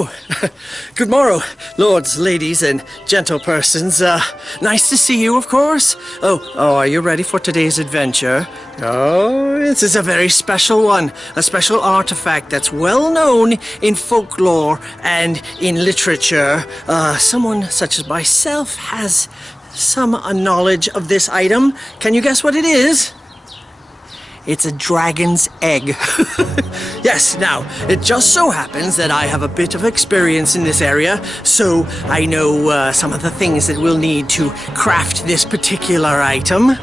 Oh, good morrow, lords, ladies, and gentle persons. Nice to see you, of course. Oh, are you ready for today's adventure? Oh, this is a very special one. A special artifact that's well known in folklore and in literature. Someone such as myself has some knowledge of this item. Can you guess what it is? It's a dragon's egg. Yes, now, it just so happens that I have a bit of experience in this area, so I know some of the things that we'll need to craft this particular item.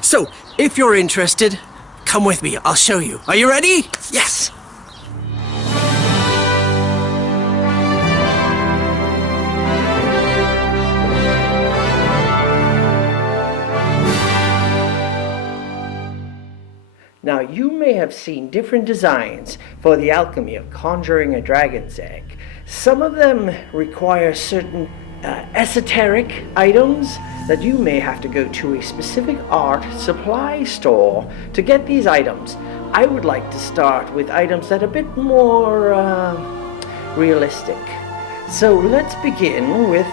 So, if you're interested, come with me. I'll show you. Are you ready? Yes! Now, you may have seen different designs for the alchemy of conjuring a dragon's egg. Some of them require certain esoteric items that you may have to go to a specific art supply store to get these items. I would like to start with items that are a bit more realistic. So let's begin with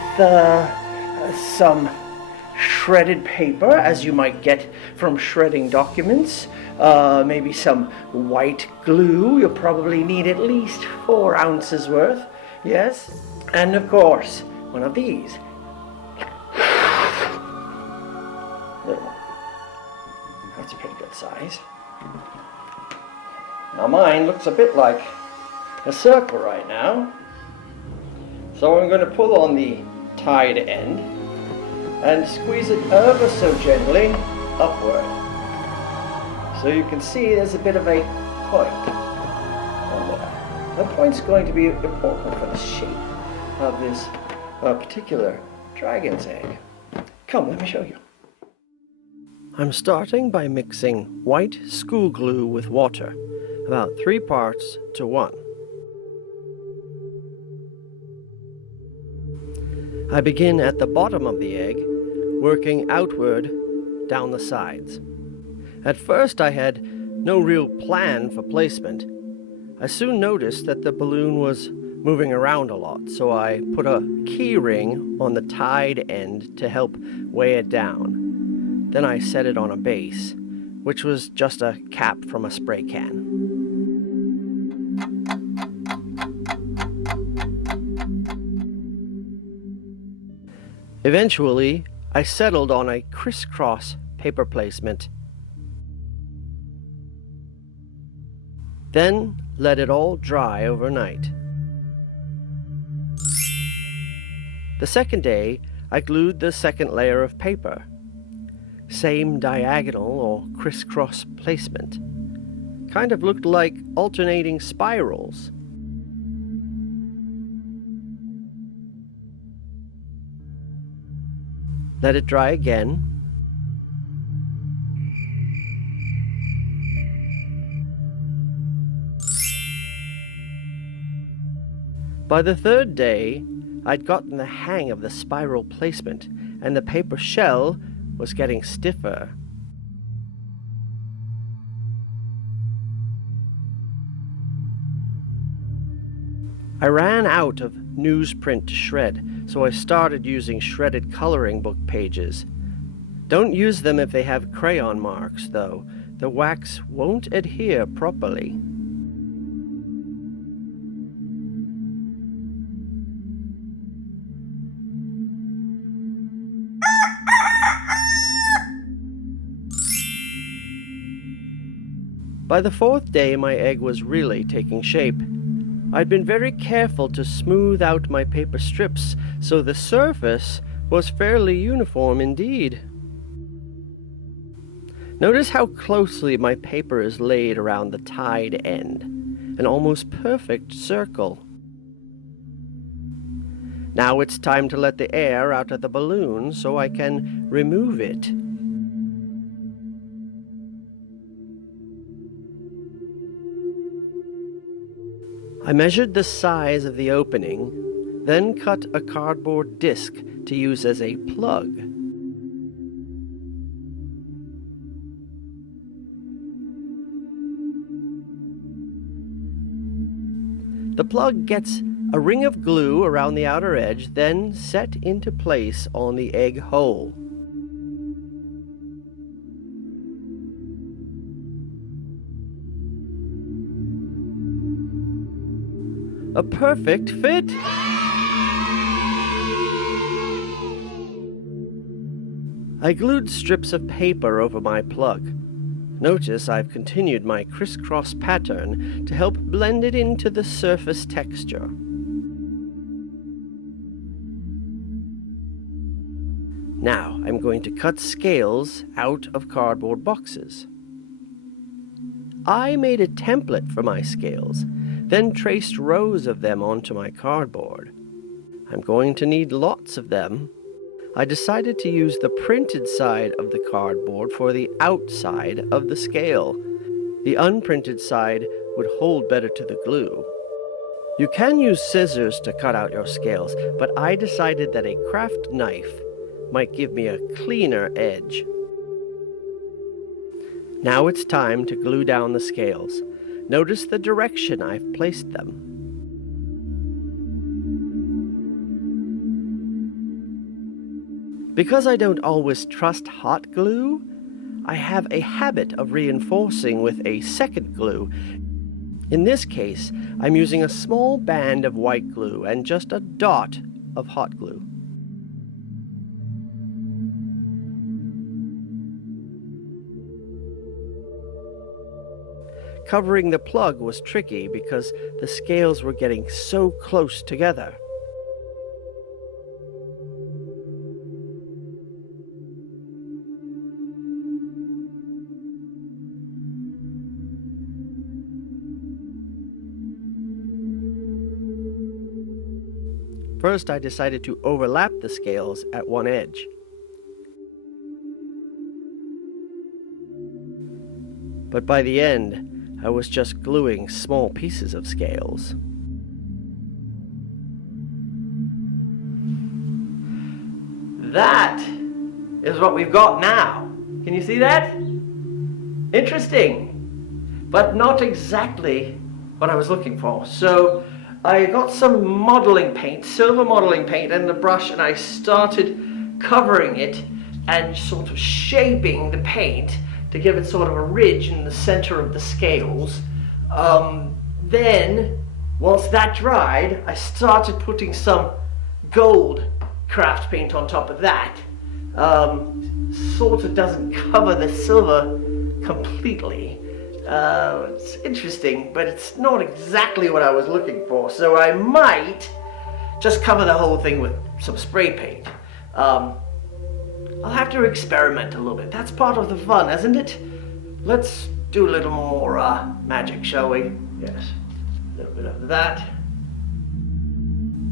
some shredded paper, as you might get from shredding documents. Maybe some white glue. You'll probably need at least 4 ounces worth. Yes. And of course, one of these. That's a pretty good size. Now mine looks a bit like a circle right now. So I'm going to pull on the tied end and squeeze it ever so gently upward. So you can see there's a bit of a point on there. That point's going to be important for the shape of this particular dragon's egg. Come, let me show you. I'm starting by mixing white school glue with water, about 3 parts to 1. I begin at the bottom of the egg, working outward down the sides. At first I had no real plan for placement. I soon noticed that the balloon was moving around a lot, so I put a key ring on the tied end to help weigh it down. Then I set it on a base, which was just a cap from a spray can. Eventually, I settled on a crisscross paper placement. Then let it all dry overnight. The second day, I glued the second layer of paper. Same diagonal or crisscross placement. Kind of looked like alternating spirals. Let it dry again. By the third day, I'd gotten the hang of the spiral placement, and the paper shell was getting stiffer. I ran out of newsprint to shred, so I started using shredded coloring book pages. Don't use them if they have crayon marks, though. The wax won't adhere properly. By the 4th day, my egg was really taking shape. I'd been very careful to smooth out my paper strips, so the surface was fairly uniform indeed. Notice how closely my paper is laid around the tied end, an almost perfect circle. Now it's time to let the air out of the balloon so I can remove it. I measured the size of the opening, then cut a cardboard disc to use as a plug. The plug gets A ring of glue around the outer edge, then set into place on the egg hole. A perfect fit! I glued strips of paper over my plug. Notice I've continued my crisscross pattern to help blend it into the surface texture. Now I'm going to cut scales out of cardboard boxes. I made a template for my scales, then traced rows of them onto my cardboard. I'm going to need lots of them. I decided to use the printed side of the cardboard for the outside of the scale. The unprinted side would hold better to the glue. You can use scissors to cut out your scales, but I decided that a craft knife might give me a cleaner edge. Now it's time to glue down the scales. Notice the direction I've placed them. Because I don't always trust hot glue, I have a habit of reinforcing with a second glue. In this case, I'm using a small band of white glue and just a dot of hot glue. Covering the plug was tricky because the scales were getting so close together. First, I decided to overlap the scales at one edge. But by the end, I was just gluing small pieces of scales. That is what we've got now. Can you see that? Interesting, but not exactly what I was looking for. So I got some modeling paint, silver modeling paint, and the brush, and I started covering it and sort of shaping the paint to give it sort of a ridge in the center of the scales. Then, once that dried, I started putting some gold craft paint on top of that. Sort of doesn't cover the silver completely. It's interesting, but it's not exactly what I was looking for, so I might just cover the whole thing with some spray paint. I'll have to experiment a little bit. That's part of the fun, isn't it? Let's do a little more magic, shall we? Yes, a little bit of that.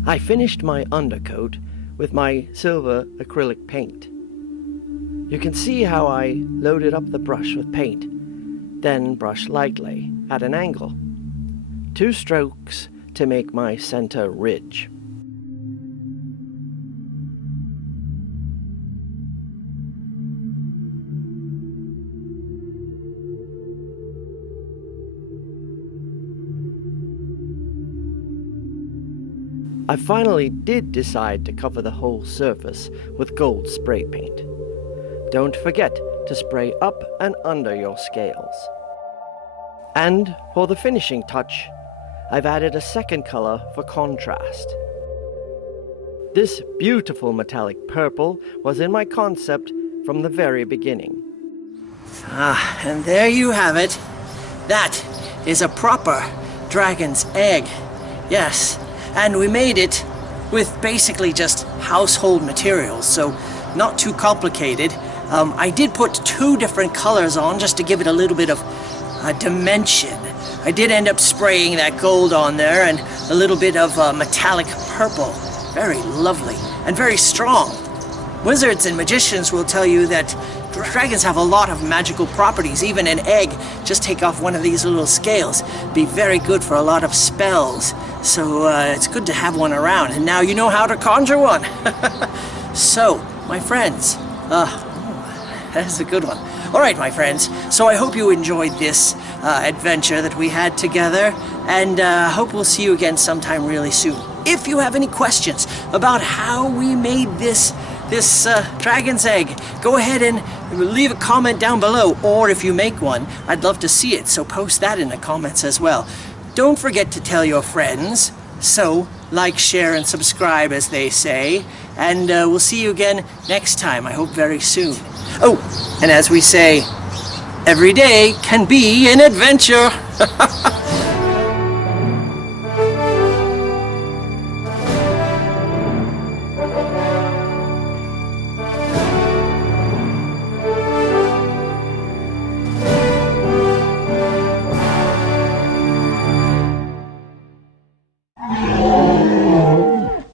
I finished my undercoat with my silver acrylic paint. You can see how I loaded up the brush with paint, then brush lightly at an angle. 2 strokes to make my center ridge. I finally did decide to cover the whole surface with gold spray paint. Don't forget to spray up and under your scales. And for the finishing touch, I've added a second color for contrast. This beautiful metallic purple was in my concept from the very beginning. And there you have it. That is a proper dragon's egg. Yes. And we made it with basically just household materials, so not too complicated. I did put 2 different colors on just to give it a little bit of dimension. I did end up spraying that gold on there and a little bit of metallic purple. Very lovely and very strong. Wizards and magicians will tell you that dragons have a lot of magical properties. Even an egg, just take off one of these little scales, be very good for a lot of spells. So it's good to have one around, and now you know how to conjure one. So, my friends, that's a good one. All right, my friends, so I hope you enjoyed this adventure that we had together, and hope we'll see you again sometime really soon. if you have any questions about how we made this dragon's egg, go ahead and leave a comment down below. Or if you make one, I'd love to see it, so post that in the comments as well. Don't forget to tell your friends. So, like, share, and subscribe, as they say. And we'll see you again next time, I hope very soon. Oh, and as we say, every day can be an adventure.